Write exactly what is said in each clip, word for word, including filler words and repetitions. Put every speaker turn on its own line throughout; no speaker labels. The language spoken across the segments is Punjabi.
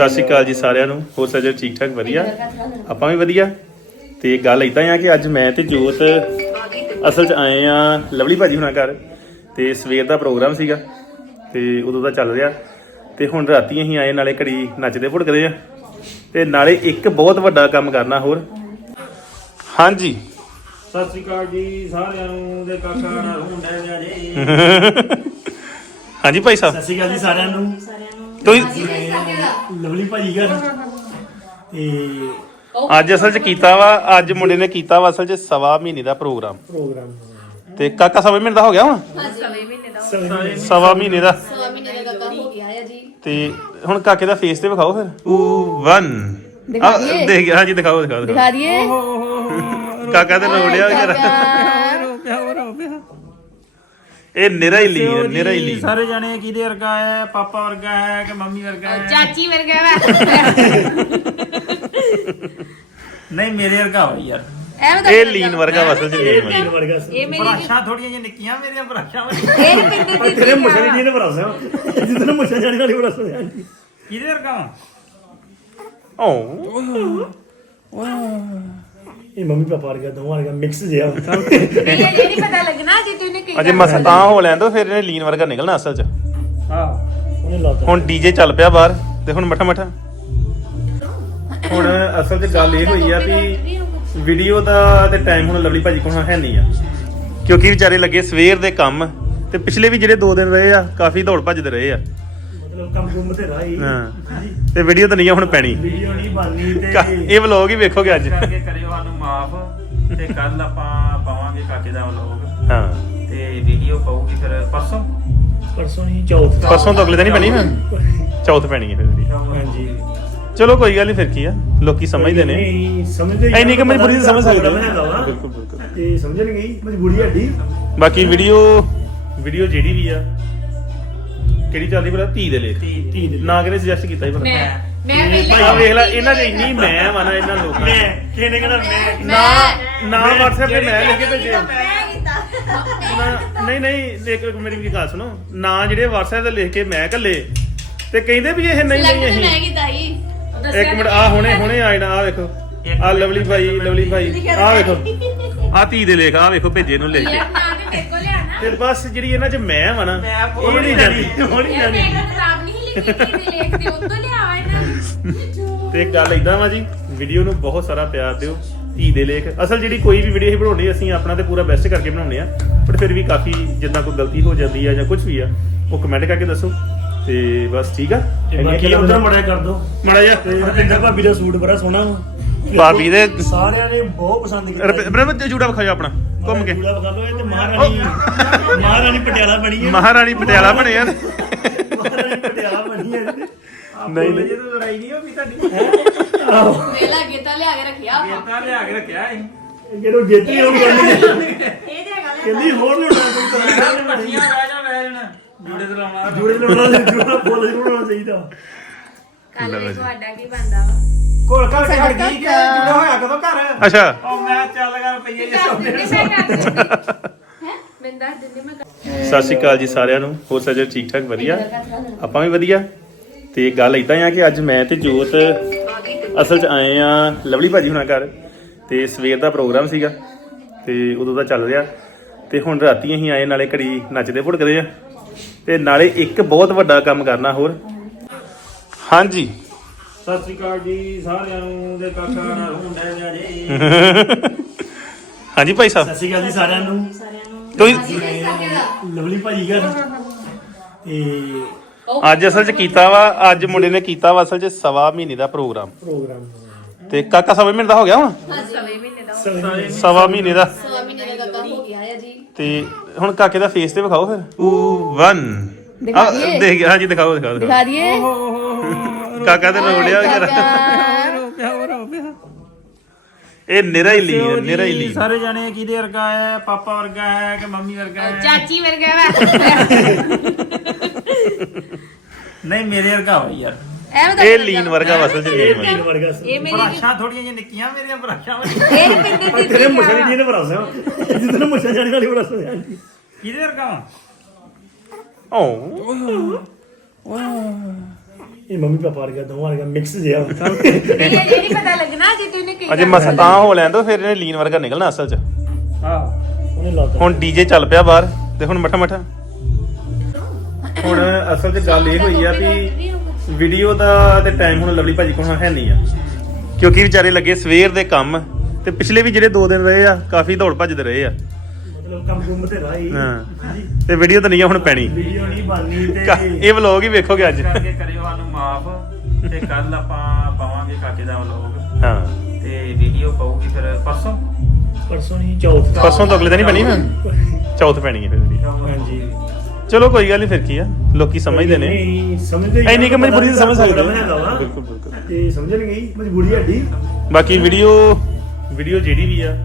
ਸਤਿ ਸ਼੍ਰੀ ਅਕਾਲ ਜੀ ਸਾਰਿਆਂ ਨੂੰ। ਹੋਰ ਸਜਾ ਠੀਕ ਠਾਕ ਵਧੀਆ, ਆਪਾਂ ਵੀ ਵਧੀਆ। ਤੇ ਗੱਲ ਇਦਾਂ ਆ ਕਿ ਅੱਜ ਮੈਂ ਤੇ ਜੋਤ ਅਸਲ 'ਚ ਆਏ ਆ ਲਵਲੀ ਭਾਜੀ ਹੁਣਾਂ ਘਰ। ਤੇ ਸਵੇਰ ਦਾ ਪ੍ਰੋਗਰਾਮ ਸੀਗਾ ਤੇ ਉਦੋਂ ਦਾ ਚੱਲ ਰਿਹਾ। ਤੇ ਹੁਣ ਰਾਤੀ ਅਸੀਂ ਆਏ, ਨਾਲੇ ਘੜੀ ਨੱਚਦੇ ਭੁੜਕਦੇ ਆ ਤੇ ਨਾਲੇ ਇੱਕ ਬਹੁਤ ਵੱਡਾ ਕੰਮ ਕਰਨਾ ਹੋਰ। ਹਾਂਜੀ
ਸਤਿ ਸ਼੍ਰੀ ਅਕਾਲ ਜੀ ਸਾਰਿਆਂ ਨੂੰ। ਦੇ ਕਾਕਾ ਨਾਲ ਹੁੰਦਾ ਹੈ ਜੀ।
ਹਾਂਜੀ ਭਾਈ ਸਾਹਿਬ,
ਸਤਿ ਸ਼੍ਰੀ ਅਕਾਲ ਜੀ ਸਾਰਿਆਂ ਨੂੰ।
ਤੁਸੀਂ
ਲਵਲੀ ਭਾਜੀ ਘਰ ਤੇ
ਅੱਜ ਅਸਲ 'ਚ ਕੀਤਾ ਵਾ, ਅੱਜ ਮੁੰਡੇ ਨੇ ਕੀਤਾ ਵਾ ਅਸਲ 'ਚ ਸਵਾ ਮਹੀਨੇ ਦਾ ਪ੍ਰੋਗਰਾਮ।
ਪ੍ਰੋਗਰਾਮ
ਤੇ ਕਾਕਾ ਸਵਾ ਮਹੀਨੇ ਦਾ ਹੋ ਗਿਆ ਹੁਣ।
ਸਵੇ ਮਹੀਨੇ ਦਾ
ਸਵਾ ਮਹੀਨੇ ਦਾ
ਸਵਾ ਮਹੀਨੇ ਦਾ ਕਾਕਾ ਹੋ ਗਿਆ ਹੈ ਜੀ।
ਤੇ ਹੁਣ ਕਾਕੇ ਦਾ ਫੇਸ ਤੇ ਵਿਖਾਓ ਫਿਰ। ਟੂ ਵਨ
ਦਿਖਾ ਦਈਏ?
ਦੇਖ ਗਿਆ ਹਾਂਜੀ, ਦਿਖਾਓ ਦਿਖਾਓ
ਦਿਖਾ ਦਈਏ
ਕਾਕਾ ਤੇ ਰੋੜਿਆ ਜਰਾ। ਇਹ ਨਿਰਾ ਹੀ ਲੀਨ, ਨਿਰਾ ਹੀ ਲੀਨ।
ਸਾਰੇ ਜਾਣੇ ਕਿਹਦੇ ਵਰਗਾ ਹੈ? ਪਾਪਾ ਵਰਗਾ ਹੈ ਕਿ ਮੰਮੀ ਵਰਗਾ ਹੈ?
ਚਾਚੀ ਵਰਗਾ ਵਾ।
ਨਹੀਂ ਮੇਰੇ ਵਰਗਾ ਵਾ ਯਾਰ।
ਇਹ ਲੀਨ ਵਰਗਾ ਵਾ ਅਸਲ 'ਚ, ਲੀਨ ਵਰਗਾ।
ਵਰਗਾ
ਇਹ ਮੇਰੀ
ਬਰਾਸ਼ਾਂ ਥੋੜੀਆਂ ਜਿਹੀਆਂ ਨਿੱਕੀਆਂ ਮੇਰੀਆਂ ਬਰਾਸ਼ਾਂ ਵਾ।
ਇਹ ਪਿੰਡ ਦੀ
ਤੇਰੇ ਮੁਸ਼ਾ ਜੀ ਨੇ ਬਰਾਸ਼ਾਂ ਜਿੱਦਨ ਮੁਸ਼ਾ ਜਾਣੀ ਵਾਲੀ ਬਰਾਸ਼ਾਂ ਜਾਂਦੀ। ਕਿਹਦੇ ਵਰਗਾ ਵਾ?
ਓ
ਇਹ ਮੰਮੀ ਪਾਪਾ ਵਰਗਾ, ਦੋਵਾਂ ਵਰਗਾ ਮਿਕਸ ਜਿਹਾ।
ਇਹ ਇਹ ਨਹੀਂ ਪਤਾ ਲੱਗਣਾ ਜੇ ਤੂੰ ਕੀ
ਅਜੇ ਮਸਾ ਤਾਂ ਹੋ ਲੈਣ ਦੋ, ਫਿਰ ਇਹਨੇ ਲੀਨ ਵਰਗਾ ਨਿਕਲਣਾ ਅਸਲ 'ਚ।
ਹਾਂ ਉਹਨੇ ਲਾਤਾ।
ਹੁਣ ਡੀਜੇ ਚੱਲ ਪਿਆ ਬਾਹਰ ਤੇ ਹੁਣ ਮਠਾ ਮਠਾ। ਹੁਣ ਅਸਲ 'ਚ ਗੱਲ ਇਹ ਹੋਈ ਆ ਵੀ ਵੀਡੀਓ ਦਾ ਤੇ ਟਾਈਮ ਹੁਣ ਲਵਲੀ ਭਾਜੀ ਕੋਲ ਹੈ ਨਹੀਂ ਆ, ਕਿਉਂਕਿ ਵਿਚਾਰੇ ਲੱਗੇ ਸਵੇਰ ਦੇ ਕੰਮ। ਤੇ ਪਿਛਲੇ ਵੀ ਜਿਹੜੇ ਦੋ ਦਿਨ ਰਹੇ ਆ ਕਾਫੀ ਦੌੜ ਭੱਜਦੇ ਰਹੇ ਆ।
ਮਤਲਬ ਕੰਮ ਕੁੰਮ ਤੇ ਰਾਈ।
ਹਾਂ ਤੇ ਵੀਡੀਓ ਤਾਂ ਨਹੀਂ ਆ ਹੁਣ ਪੈਣੀ।
ਵੀਡੀਓ ਨਹੀਂ ਬਣਨੀ ਤੇ
ਇਹ ਵਲੌਗ ਹੀ ਵੇਖੋਗੇ ਅੱਜ।
ਕਰਕੇ ਕਰਿਓ ਸਾਨੂੰ ਮਾਫ। ਤੇ ਕੱਲ ਆਪਾਂ ਪਾਵਾਂਗੇ ਕਾਕੇ ਦਾ ਵਲੌਗ
ਹਾਂ
ਤੇ ਵੀਡੀਓ ਪਾਉਗੀ ਫਿਰ ਪਰਸੋਂ।
ਪਰਸੋਂ ਨਹੀਂ ਚੌਥ।
ਪਰਸੋਂ ਤੋਂ ਅਗਲੇ ਦਿਨ ਹੀ ਪੈਣੀ ਨਾ, ਚੌਥ ਪੈਣੀ ਹੈ ਫਿਰ ਵੀਡੀਓ।
ਹਾਂਜੀ
ਚਲੋ ਕੋਈ ਗੱਲ ਨਹੀਂ, ਫਿਰ ਕੀ ਆ, ਲੋਕੀ ਸਮਝਦੇ ਨੇ।
ਨਹੀਂ ਸਮਝਦੇ
ਇੰਨੀ ਕੁ ਮਜਬੂਰੀ ਤਾਂ ਸਮਝ ਸਕਦੇ ਨੇ।
ਬਿਲਕੁਲ
ਬਿਲਕੁਲ ਬਿਲਕੁਲ।
ਤੇ ਸਮਝਣਗੇ ਹੀ, ਮਜਬੂਰੀ ਸਾਡੀ।
ਬਾਕੀ ਵੀਡੀਓ ਵੀਡੀਓ ਜਿਹੜੀ ਵੀ ਆ ਕਿਹੜੀ ਚੱਲਦੀ ਭਲਾ? ਧੀ ਦੇ ਲੇਖ।
ਧੀ ਦੇ
ਨਾ ਕਿਹਨੇ ਸੁਜੈਸਟ ਕੀਤਾ ਹੀ ਭਲਾ?
ਮੈਂ ਮੈਂ ਪਹਿਲਾਂ
ਆ ਵੇਖ ਲੈ, ਇਹਨਾਂ 'ਚ ਇੰਨੀ ਮੈਂ ਵਾ ਨਾ ਇਹਨਾਂ ਲੋਕਾਂ
ਮੈਂ
ਦੀ।
ਕਿਹਨੇ ਕਹਿਣਾ ਮੈਂ
ਨਾ ਨਾ WhatsApp ਤੇ ਮੈਂ ਲਿਖ ਕੇ ਭੇਜੇ।
ਮੈਂ ਕੀਤਾ
ਨਾ- ਨਹੀਂ ਨਹੀਂ ਇੱਕ ਮੇਰੀ ਵੀ ਗੱਲ ਸੁਣੋ ਨਾ, ਜਿਹੜੇ WhatsApp ਤੇ ਲਿਖ ਕੇ ਮੈਂ ਘੱਲੇ ਤੇ ਕਹਿੰਦੇ ਵੀ ਇਹ ਨਹੀਂ ਨਹੀਂ
ਮੈਂ
ਅਸੀਂ।
ਕੀਤਾ ਹੀ
ਇੱਕ ਮਿੰਟ, ਆ ਹੁਣੇ ਹੁਣੇ ਆਏ ਨਾ, ਆ ਵੇਖੋ ਆ ਲਵਲੀ ਭਾਈ, ਲਵਲੀ ਭਾਈ ਆ ਵੇਖੋ ਆ ਧੀ ਦੇ ਲੇਖ, ਆ ਵੇਖੋ ਭੇਜੇ ਨੂੰ ਲਿਖ ਕੇ।
ਯਾਰ ਨਾ ਤੇ ਮੇਰੇ ਕੋਲ ਲਿਆਣਾ
ਤੇ ਬਸ ਜਿਹੜੀ ਇਹਨਾਂ 'ਚ ਮੈਂ ਵਾ ਨਾ, ਇਹ ਨਹੀਂ ਜਾਂਦੀ, ਉਹ ਨਹੀਂ
ਇਹ
ਜਾਂਦੀ।
ਮੈਂ ਕਿਤਾਬ ਨਹੀਂ ਲਿਖੀ ਤੇ ਲੇਖ ਤੇ ਉਤੋਂ ਲਿਆਵਾ ਇਹਨਾਂ।
ਤੇ ਗੱਲ ਇਦਾਂ ਵਾ ਜੀ, ਵੀਡੀਓ ਨੂੰ ਬਹੁਤ ਸਾਰਾ ਪਿਆਰ ਦਿਓ। ਧੀ ਦੇ ਲੇਖ ਅਸਲ ਜਿਹੜੀ ਕੋਈ ਵੀ ਵੀਡੀਓ ਅਸੀਂ ਬਣਾਉਣੀ, ਅਸੀਂ ਆਪਣਾ ਤੇ ਪੂਰਾ ਬੈਸਟ ਕਰਕੇ ਬਣਾਉਂਦੇ ਆ, ਬਟ ਫਿਰ ਵੀ ਕਾਫੀ ਜਿੱਦਾਂ ਕੋਈ ਗਲਤੀ ਹੋ ਜਾਂਦੀ ਆ ਜਾਂ ਕੁਝ ਵੀ ਆ, ਉਹ ਕਮੈਂਟ ਕਰਕੇ ਦੱਸੋ। ਤੇ ਬਸ ਠੀਕ ਆ।
ਬਾਕੀ ਉਧਰ ਮੜਿਆ ਕਰ ਦੋ।
ਮਾੜਾ ਜਿਹਾ
ਤੇ ਰਪਿੰਦਰ ਭਾਬੀ ਦਾ ਸੂਟ ਬੜਾ ਸੋਹਣਾ ਵਾ।
ਭਾਬੀ ਦੇ
ਸਾਰਿਆਂ ਨੇ ਬਹੁਤ ਪਸੰਦ ਕੀਤਾ।
ਬ੍ਰਹਮ ਤੇ ਜੂੜਾ ਵਿਖਾਓ ਆਪਣਾ ਘੁੰਮ ਕੇ।
ਜੂੜਾ ਵਿਖਾ ਲਓ। ਇਹ ਤੇ ਮਹਾਰਾਣੀ ਮਹਾਰਾਣੀ ਪਟਿਆਲਾ ਬਣੀ ਹੈ।
ਮਹਾਰਾਣੀ ਪਟਿਆਲਾ ਬਣੇ ਆ।
ਮਹਾਰਾਣੀ ਪਟਿਆਲਾ ਬਣੀ ਹੈ।
ਨਹੀਂ ਨਹੀਂ
ਜੇ ਤੂੰ ਲੜਾਈ ਨਹੀਂ ਹੋਈ ਤੁਹਾਡੀ।
ਵੇਲਾ ਗੇਤਾ ਲਿਆ ਕੇ ਰੱਖਿਆ ਆਪਾਂ।
ਗੇਤਾ ਲਿਆ ਕੇ ਰੱਖਿਆ ਸੀ।
ਜਦੋਂ ਜਿੱਤੀ ਉਹ ਕਹਿੰਦੀ
ਇਹ ਤੇ ਹੈਗਾ ਲੈ
ਕਹਿੰਦੀ ਹੋਰ ਲਿਆਉਣਾ ਕੋਈ
ਕੱਲ ਮੱਠੀਆਂ ਰਹਿ ਜਾਣ ਰਹਿ ਜਾਣ ਜੂੜੇ ਤੇ ਲਾਉਣਾ।
ਜੂੜੇ ਲਾਉਣਾ ਜੂੜਾ ਫੁੱਲ ਲਾਉਣਾ ਚਾਹੀਦਾ।
ਕੱਲ ਵੀ ਤੁਹਾਡਾ ਕੀ ਬਣਦਾ ਵਾ?
ਕੋਲ ਘਰ ਛੱਡ ਗਈ ਕਿ ਜੂੜਾ ਹੋਇਆ ਕਦੋਂ ਘਰ?
ਅੱਛਾ
ਉਹ ਮੈਂ ਚੱਲ ਗਿਆ ਰੁਪਈਏ ਜੇ
ਦੱਸ
ਸੌਦੇ
ਦਿੰਦੀ ਮੈਂ ਕਰ ਦਿੰਦੀ ਹੈ ਮੈਂ ਦੱਸ ਦਿੰਦੀ ਮੈਂ ਕਰ-
ਸਤਿ ਸ਼੍ਰੀ ਅਕਾਲ ਜੀ ਸਾਰਿਆਂ ਨੂੰ। ਹੋਰ ਸਜਾ ਠੀਕ ਠਾਕ ਵਧੀਆ, ਆਪਾਂ ਵੀ ਵਧੀਆ। ਤੇ ਗੱਲ ਇਦਾਂ ਆ ਕਿ ਅੱਜ ਮੈਂ ਤੇ ਜੋਤ ਅਸਲ 'ਚ ਆਏ ਆ ਲਵਲੀ ਭਾਜੀ ਹੁਣਾਂ ਘਰ। ਤੇ ਸਵੇਰ ਦਾ ਪ੍ਰੋਗਰਾਮ ਸੀਗਾ ਤੇ ਉਦੋਂ ਦਾ ਚੱਲ ਰਿਹਾ। ਤੇ ਹੁਣ ਰਾਤੀ ਅਸੀਂ ਆਏ, ਨਾਲੇ ਘੜੀ ਨੱਚਦੇ ਭੁੜਕਦੇ ਆ ਤੇ ਨਾਲੇ ਇੱਕ ਬਹੁਤ ਵੱਡਾ ਕੰਮ ਕਰਨਾ ਹੋਰ। ਹਾਂਜੀ
ਸਤਿ ਸ਼੍ਰੀ ਅਕਾਲ ਜੀ ਸਾਰਿਆਂ ਨੂੰ। ਦੇ ਕਾਕਾ ਨਾਲ ਹੁੰਦਾ ਹੈ ਜੀ।
ਹਾਂਜੀ ਭਾਈ ਸਾਹਿਬ,
ਸਤਿ ਸ਼੍ਰੀ ਅਕਾਲ ਜੀ ਸਾਰਿਆਂ ਨੂੰ।
ਤੁਸੀਂ
ਲਵਲੀ ਭਾਜੀ ਘਰ ਤੇ
ਅੱਜ ਅਸਲ 'ਚ ਕੀਤਾ ਵਾ, ਅੱਜ ਮੁੰਡੇ ਨੇ ਕੀਤਾ ਵਾ ਅਸਲ 'ਚ ਸਵਾ ਮਹੀਨੇ ਦਾ ਪ੍ਰੋਗਰਾਮ।
ਪ੍ਰੋਗਰਾਮ
ਤੇ ਕਾਕਾ ਸਵਾ ਮਹੀਨੇ ਦਾ ਹੋ ਗਿਆ ਵਾ।
ਸਵੇ ਮਹੀਨੇ ਦਾ
ਸਵਾ ਮਹੀਨੇ ਦਾ
ਸਵਾ ਮਹੀਨੇ ਦਾ ਕਾਕਾ ਹੋ ਗਿਆ ਹੈ ਜੀ।
ਤੇ ਹੁਣ ਕਾਕੇ ਦਾ ਫੇਸ ਤੇ ਵਿਖਾਓ ਫਿਰ। ਟੂ ਵਨ
ਦਿਖਾ ਦਈਏ?
ਦੇਖ ਗਿਆ ਹਾਂਜੀ, ਦਿਖਾਓ ਦਿਖਾਓ ਦਿਖਾਓ।
ਦਿਖਾ ਦਈਏ
ਕਾਕਾ ਤੇ ਰੋੜਿਆ ਜਰਾ। ਇਹ ਨਿਰਾ ਹੀ ਲੀਨ, ਨਿਰਾ ਹੀ ਲੀਨ।
ਸਾਰੇ ਜਾਣੇ ਕਿਹਦੇ ਵਰਗਾ ਹੈ? ਪਾਪਾ ਵਰਗਾ ਹੈ ਕਿ ਮੰਮੀ ਵਰਗਾ ਹੈ?
ਚਾਚੀ ਵਰਗਾ ਵਾ।
ਨਹੀਂ ਮੇਰੇ ਵਰਗਾ ਵਾ ਯਾਰ।
ਇਹ ਲੀਨ ਵਰਗਾ ਵਾ ਅਸਲ 'ਚ, ਲੀਨ ਵਰਗਾ।
ਲੀਨ ਵਰਗਾ ਸੀ।
ਇਹ ਮੇਰੀ
ਬਰਾਸ਼ਾਂ ਥੋੜੀਆਂ ਜਿਹੀਆਂ ਨਿੱਕੀਆਂ ਮੇਰੀਆਂ ਬਰਾਸ਼ਾਂ ਵਾ।
ਇਹ ਪਿੰਡ ਦੀ
ਤੇਰੇ ਮੁਸ਼ਾ ਜੀ ਨੇ ਬਰਾਸ਼ਾਂ ਜਿੱਦਨ ਮੁਸ਼ਾ ਜਾਣੀ ਵਾਲੀ ਬਰਾਸ਼ਾਂ ਜਾਂਦੀ।
ਕਿਹਦੇ ਵਰਗਾ ਵਾ?
ਓ
ਇਹ ਮੰਮੀ ਪਾਪਾ ਵਰਗਾ ਦੋਵਾਂ ਵਰਗਾ ਮਿਕਸ ਜਿਹਾ
ਇਹ ਜਿਹੜੀ ਪਤਾ ਲੱਗਣਾ ਜੇ ਤੂੰ ਨੇ ਕਹੀ
ਅਜੇ ਮਸਾ ਤਾਂ ਹੋ ਲੈਣ ਦੋ ਫਿਰ ਇਹਨੇ ਲੀਨ ਵਰਗਾ ਨਿਕਲਣਾ ਅਸਲ 'ਚ
ਆਹ ਉਹਨੇ ਲਾਤਾ
ਹੁਣ ਡੀਜੇ ਚੱਲ ਪਿਆ ਬਾਹਰ ਤੇ ਹੁਣ ਮਠਾ ਮਠਾ ਹੁਣ ਅਸਲ 'ਚ ਗੱਲ ਇਹ ਹੋਈ ਆ ਵੀ ਵੀਡੀਓ ਦਾ ਤੇ ਟਾਈਮ ਹੁਣ ਲਵਲੀ ਭਾਜੀ ਕੋਲ ਹੈ ਨਹੀਂ ਆ ਕਿਉਂਕਿ ਵਿਚਾਰੇ ਲੱਗੇ ਸਵੇਰ ਦੇ ਕੰਮ ਤੇ ਪਿਛਲੇ ਵੀ ਜਿਹੜੇ ਦੋ ਦਿਨ ਰਹੇ ਆ ਕਾਫੀ ਦੌੜ ਭੱਜਦੇ ਰਹੇ ਆ
ਮਤਲਬ ਕੰਮ ਕੁੰਮ ਤੇ ਰਾਈ
ਹਾਂ ਤੇ ਵੀਡੀਓ ਤਾਂ ਨਹੀਂ ਆ ਹੁਣ ਪੈਣੀ
ਵੀਡੀਓ ਨਹੀਂ ਬਣਨੀ
ਕਾ-
ਤੇ
ਇਹ ਵਲੌਗ ਹੀ ਵੇਖੋਗੇ ਅੱਜ
ਕਰਕੇ ਕਰਿਓ ਸਾਨੂੰ ਮਾਫ ਤੇ ਕੱਲ ਆਪਾਂ ਪਾਵਾਂਗੇ ਕਾਕੇ ਦਾ ਵਲੌਗ
ਹਾਂ
ਤੇ ਵੀਡੀਓ ਪਾਉਗੀ ਫਿਰ ਪਰਸੋਂ
ਪਰਸੋਂ ਨਹੀਂ ਚੌਥ
ਪਰਸੋਂ ਤੋਂ ਅਗਲੇ ਦਿਨ ਹੀ ਬਣੀ ਨਾ ਚੌਥ ਪੈਣੀ ਹੈ ਫਿਰ ਵੀਡੀਓ
ਹਾਂਜੀ
ਚਲੋ ਕੋਈ ਗੱਲ ਨਹੀਂ ਫਿਰ ਕੀ ਆ ਲੋਕੀ ਸਮਝਦੇ ਨੇ
ਨਹੀਂ, ਸਮਝਦੇ
ਐਨੀ ਕਿ ਮਜਬੂਰੀ ਤਾਂ ਸਮਝ ਸਕਦੇ
ਪ੍ਰੋਗਰਾਮ ਹੈਗਾ ਵਾ।
ਬਿਲਕੁਲ ਬਿਲਕੁਲ
ਤੇ ਸਮਝਣ ਗਈ ਮਜਬੂਰੀ ਸਾਡੀ
ਬਾਕੀ ਵੀਡੀਓ ਵੀਡੀਓ ਜਿਹੜੀ ਵੀ ਆ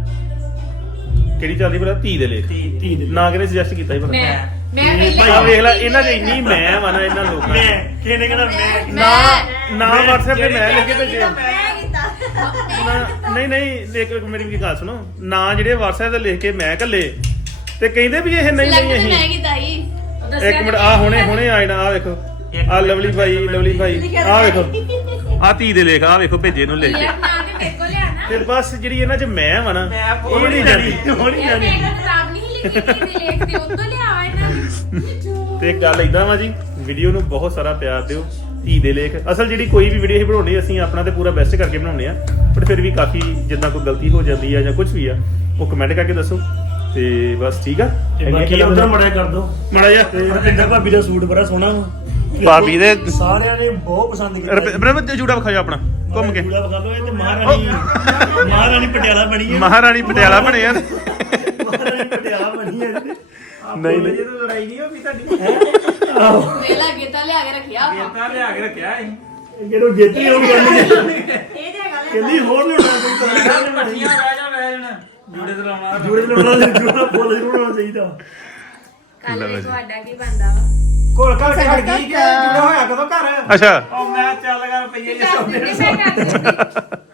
ਕਿਹੜੀ ਚੱਲਦੀ ਭਲਾ ਧੀ ਦੇ ਲੇਖ
ਧੀ-
ਧੀ ਦੇ
ਨਾ ਕਿਹਨੇ ਸੁਜੈਸਟ ਕੀਤਾ ਸੀ ਭਲਾ
ਮੈਂ ਮੈਂ
ਆ
ਪਹਿਲੇ
ਵੇਖ ਲੈ ਇਹਨਾਂ ਚ ਇੰਨੀ ਮੈਂ ਵਾ ਨਾ ਇਹਨਾਂ ਲੋਕਾਂ
ਮੈਂ
ਚ।
ਕਿਹਨੇ ਨੇ ਕਹਿਣਾ ਮੈਂ
ਨਾ ਨਾ WhatsApp ਤੇ ਮੈਂ ਲਿਖ ਕੇ ਭੇਜੇ
ਮੈਂ ਕੀਤਾ
ਨਾ- ਨਹੀਂ ਨਹੀਂ ਦੇਖ ਇੱਕ ਮੇਰੀ ਵੀ ਗੱਲ ਸੁਣੋ ਨਾ ਜਿਹੜੇ WhatsApp ਤੇ ਲਿਖ ਕੇ ਮੈਂ ਕੱਲੇ ਤੇ ਕਹਿੰਦੇ ਵੀ ਇਹ ਨਹੀਂ ਨਹੀਂ
ਮੈਂ
ਅਸੀਂ
ਕੀਤਾ ਹੀ
ਇੱਕ ਮਿੰਟ ਆ ਹੁਣੇ ਹੁਣੇ ਆਏ ਨਾ ਆ ਵੇਖੋ ਆ ਲਵਲੀ ਭਾਈ ਲਵਲੀ ਭਾਈ ਆ ਵੇਖੋ ਆ ਧੀ ਦੇ ਲੇਖ ਆ ਵੇਖੋ ਭੇਜੇ ਨੂੰ ਲਿਖ ਕੇ
ਯਾਰ ਨਾ ਤੇ ਮੇਰੇ ਕੋਲ ਲਿਆਣਾ
ਤੇ ਬਸ ਜਿਹੜੀ ਇਹਨਾਂ ਚ ਮੈਂ ਵਾ ਨਾ ਇਹ ਨਹੀਂ ਜਾਣੀ ਉਹ ਨਹੀਂ
ਯਾਰ
ਜਾਣੀ
ਮੈਂ ਕਿਤਾਬ ਨਹੀਂ ਲਿਖੀ ਤੇ ਲੇਖ ਤੇ ਉਦੋਂ ਲਿਆ ਇਹਨਾਂ ਨੇ
ਤੇ ਗੱਲ ਇਦਾਂ ਵਾ ਜੀ ਵੀਡੀਓ ਨੂੰ ਬਹੁਤ ਸਾਰਾ ਪਿਆਰ ਦਿਓ ਧੀ ਦੇ ਲੇਖ ਅਸਲ ਜਿਹੜੀ ਕੋਈ ਵੀ ਵੀਡੀਓ ਅਸੀਂ ਬਣਾਉਣੀ ਅਸੀਂ ਆਪਣਾ ਤੇ ਪੂਰਾ ਬੈਸਟ ਕਰਕੇ ਬਣਾਉਂਦੇ ਆ ਪਰ ਫਿਰ ਵੀ ਕਾਫੀ ਜਿੱਦਾਂ ਕੋਈ ਗਲਤੀ ਹੋ ਜਾਂਦੀ ਆ ਜਾਂ ਕੁਝ ਵੀ ਆ ਉਹ ਕਮੈਂਟ ਕਰਕੇ ਦੱਸੋ ਤੇ ਬਸ ਠੀਕ ਆ
ਤੇ ਬਾਕੀ ਉਧਰ ਮੜਿਆ ਕਰ ਦੋ
ਮੜਾ ਜਾ
ਤੇ ਰੁਪਿੰਦਰ ਭਾਬੀ ਦਾ ਸੂਟ ਬੜਾ ਸੋਹਣਾ ਵਾ
ਭਾਬੀ ਦੇ
ਸਾਰਿਆਂ ਨੇ ਬਹੁਤ ਪਸੰਦ ਕੀਤਾ
ਬ੍ਰਹਮ ਜੂੜਾ ਵਿਖਾਓ ਆਪਣਾ ਘੁੰਮ ਕੇ
ਜੂੜਾ ਵਿਖਾ ਲਓ ਇਹ ਤੇ ਮਹਾਰਾਣੀ ਮਹਾਰਾਣੀ ਪਟਿਆਲਾ ਬਣੀ ਹੈ
ਮਹਾਰਾਣੀ ਪਟਿਆਲਾ ਬਣੇ ਆ
ਮਹਾਰਾਣੀ ਪਟਿਆਲਾ ਬਣੀ ਹੈ
ਨਹੀਂ ਨਹੀਂ
ਜਦੋਂ ਲੜਾਈ ਨਹੀਂ ਹੋਈ ਤੁਹਾਡੀ
ਵੇਲਾ ਗੇਤਾ ਲਿਆ ਕੇ ਰੱਖਿਆ ਆਪਾਂ
ਗੇਤਾ ਲਿਆ ਕੇ ਰੱਖਿਆ ਸੀ
ਜਦੋਂ ਜੇਤੀ ਹੋਣ ਕਰਨੀ
ਇਹ ਤੇ ਗੱਲ
ਕਹਿੰਦੀ ਹੋਰ ਨਹੀਂ ਹੋਣਾ ਕੋਈ
ਕੱਲ ਮੱਠੀਆਂ ਰਹਿ ਜਾਣ ਰਹਿ ਜਾਣ ਜੂੜੇ ਤੇ ਲਾਉਣਾ
ਜੂੜੇ ਤੇ ਲਾਉਣਾ ਜੂੜਾ ਫੁੱਲ ਜ਼ਰੂਰ ਹੋਣਾ ਚਾਹੀਦਾ
ਕੱਲ ਵੇ ਤੁਹਾਡਾ ਕੀ ਬੰਦਾ ਵਾ
ਕੋਲ ਘਰ ਛੱਡ ਗਈ ਕਿ ਜੁੜਾ ਹੋਇਆ ਕਦੋਂ ਘਰ
ਅੱਛਾ
ਉਹ ਮੈਂ ਚੱਲ ਕਰ ਪਈਏ ਜੇ
ਦੱਸ ਦਿੰਦੀ ਮੈਂ ਕਰ ਦਿੰਦੀ